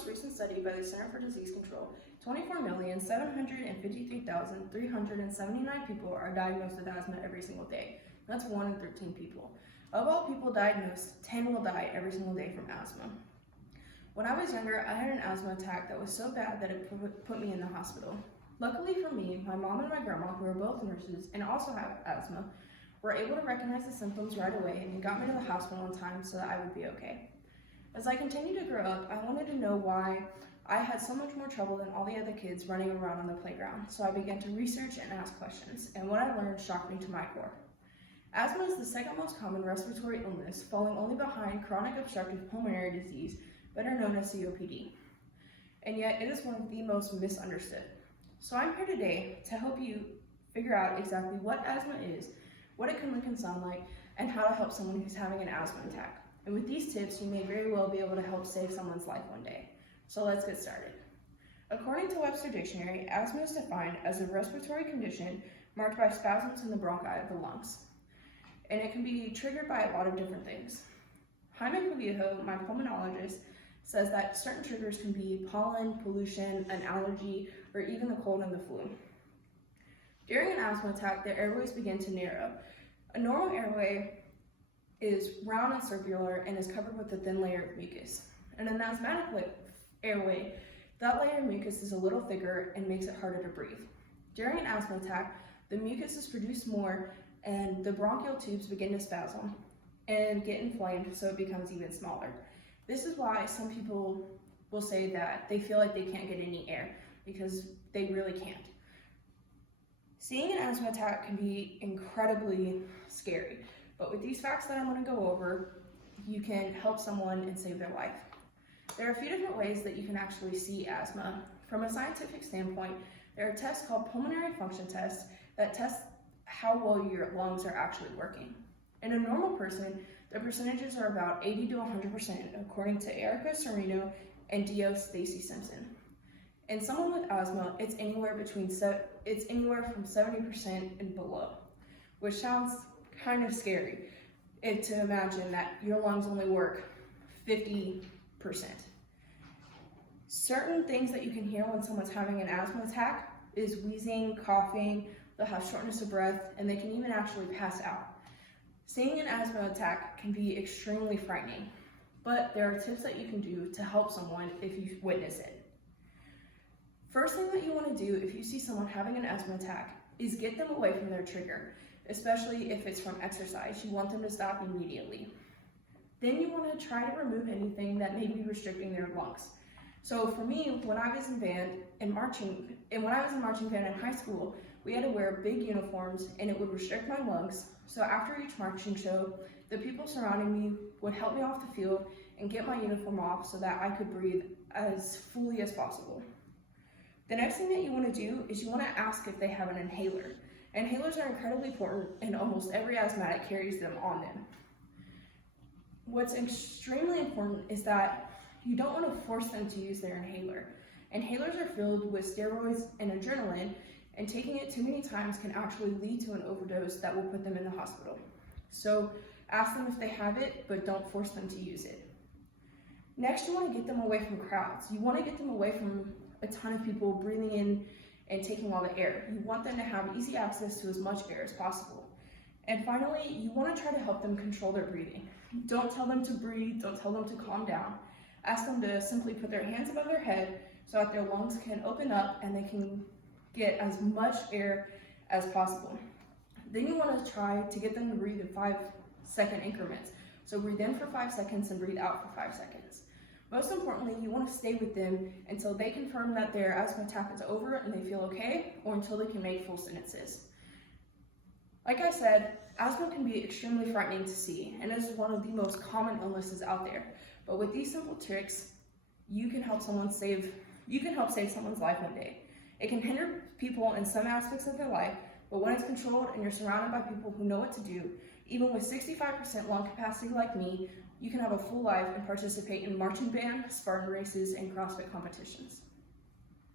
most recent study by the Center for Disease Control, 24,753,379 people are diagnosed with asthma every single day. That's 1 in 13 people. Of all people diagnosed, 10 will die every single day from asthma. When I was younger, I had an asthma attack that was so bad that it put me in the hospital. Luckily for me, my mom and my grandma, who are both nurses and also have asthma, were able to recognize the symptoms right away and got me to the hospital in time so that I would be okay. As I continued to grow up, I wanted to know why I had so much more trouble than all the other kids running around on the playground, so I began to research and ask questions, and what I learned shocked me to my core. Asthma is the second most common respiratory illness, falling only behind chronic obstructive pulmonary disease, better known as COPD. And yet, it is one of the most misunderstood. So I'm here today to help you figure out exactly what asthma is, what it can look and sound like, and how to help someone who's having an asthma attack. And with these tips, you may very well be able to help save someone's life one day. So let's get started. According to Webster Dictionary, asthma is defined as a respiratory condition marked by spasms in the bronchi of the lungs. And it can be triggered by a lot of different things. Jaime Clavijo, my pulmonologist, says that certain triggers can be pollen, pollution, an allergy, or even the cold and the flu. During an asthma attack, the airways begin to narrow. A normal airway is round and circular and is covered with a thin layer of mucus. In an asthmatic airway, that layer of mucus is a little thicker and makes it harder to breathe. During an asthma attack, the mucus is produced more and the bronchial tubes begin to spasm and get inflamed, so it becomes even smaller. This is why some people will say that they feel like they can't get any air, because they really can't. Seeing an asthma attack can be incredibly scary, but with these facts that I'm going to go over, you can help someone and save their life. There are a few different ways that you can actually see asthma. From a scientific standpoint, there are tests called pulmonary function tests that test how well your lungs are actually working. In a normal person, the percentages are about 80 to 100%, according to Erica Serino and Dio Stacy Simpson. In someone with asthma, it's anywhere from 70% and below, which sounds kind of scary to imagine that your lungs only work 50%. Certain things that you can hear when someone's having an asthma attack is wheezing, coughing, they'll have shortness of breath, and they can even actually pass out. Seeing an asthma attack can be extremely frightening, but there are tips that you can do to help someone if you witness it. First thing that you want to do if you see someone having an asthma attack is get them away from their trigger, especially if it's from exercise. You want them to stop immediately. Then you want to try to remove anything that may be restricting their lungs. So for me, when I was in marching band in high school, we had to wear big uniforms and it would restrict my lungs. So after each marching show, the people surrounding me would help me off the field and get my uniform off so that I could breathe as fully as possible. The next thing that you want to do is you want to ask if they have an inhaler. Inhalers are incredibly important and almost every asthmatic carries them on them. What's extremely important is that you don't want to force them to use their inhaler. Inhalers are filled with steroids and adrenaline, and taking it too many times can actually lead to an overdose that will put them in the hospital. So ask them if they have it, but don't force them to use it. Next, you want to get them away from crowds. You want to get them away from a ton of people breathing in and taking all the air. You want them to have easy access to as much air as possible. And finally, you want to try to help them control their breathing. Don't tell them to breathe, don't tell them to calm down. Ask them to simply put their hands above their head so that their lungs can open up and they can get as much air as possible. Then you want to try to get them to breathe in 5-second increments. So breathe in for 5 seconds and breathe out for 5 seconds. Most importantly, you want to stay with them until they confirm that their asthma attack is over and they feel okay, or until they can make full sentences. Like I said, asthma can be extremely frightening to see, and is one of the most common illnesses out there. But with these simple tricks, you can help save someone's life one day. It can hinder people in some aspects of their life, but when it's controlled and you're surrounded by people who know what to do, even with 65% lung capacity like me, you can have a full life and participate in marching band, Spartan races, and CrossFit competitions.